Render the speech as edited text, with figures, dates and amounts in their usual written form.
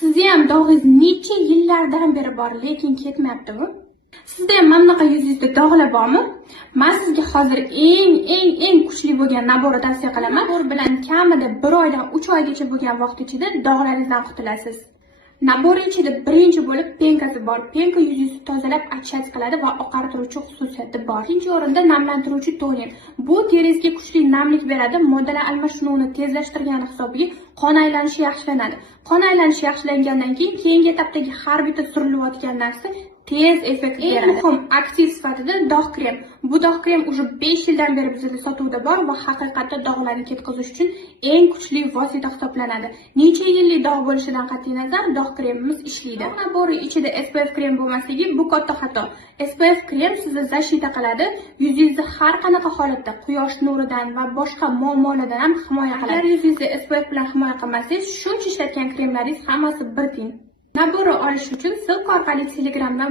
Sizda ham dog'ingiz necha yillardan beri bor, lekin ketmayapti-ku? Sizda ham mana bunaqa yuzingizda dog'lar bormi? Men sizga hozir eng kuchli bo'lgan naborni tavsiya qilaman. Nabor bilan kamida 1 oydan 3 oygacha bo'lgan vaqt ichida dog'laringizdan qutulasiz. Nabor ichida birinchi bo'lib penkasi bor. Penka yuzingizni tozalab, очищать qiladi va oqartiruvchi xususiyati bor. Ikkinchi o'rinda namlantiruvchi toner. Bu teringizga kuchli namlik beradi, moddalar almashinuvini tezlashtirgani hisobiga qon aylanishi yaxshilanadi. Qon aylanishi yaxshilangandan keyin keyingi etapdagi har bitta surilayotgan narsa tez effekt beradi. Eng muhim aktiv sifatida dog' krem. Bu dog' krem уже 5 yildan beri bizda sotuvda bor va haqiqatda dog'larni ketkazish uchun eng kuchli vosita hisoblanadi. Necha yillik dog' bo'lishidan qat'iy nazar dog' kremimiz ishlaydi. Nabori ichida SPF krem bo'lmasligi bu katta xato. SPF krem sizni zashita qiladi, yuzingizni har qanaqa holatda quyosh nuridan va boshqa muammolardan ham himoya qiladi. Agar yuzingizni SPF bilan himoya qilmasangiz, shuncha ishlatgan kremlaringiz hammasi bir tiyin. Naborni olish uchun ссылка orqali Telegramdan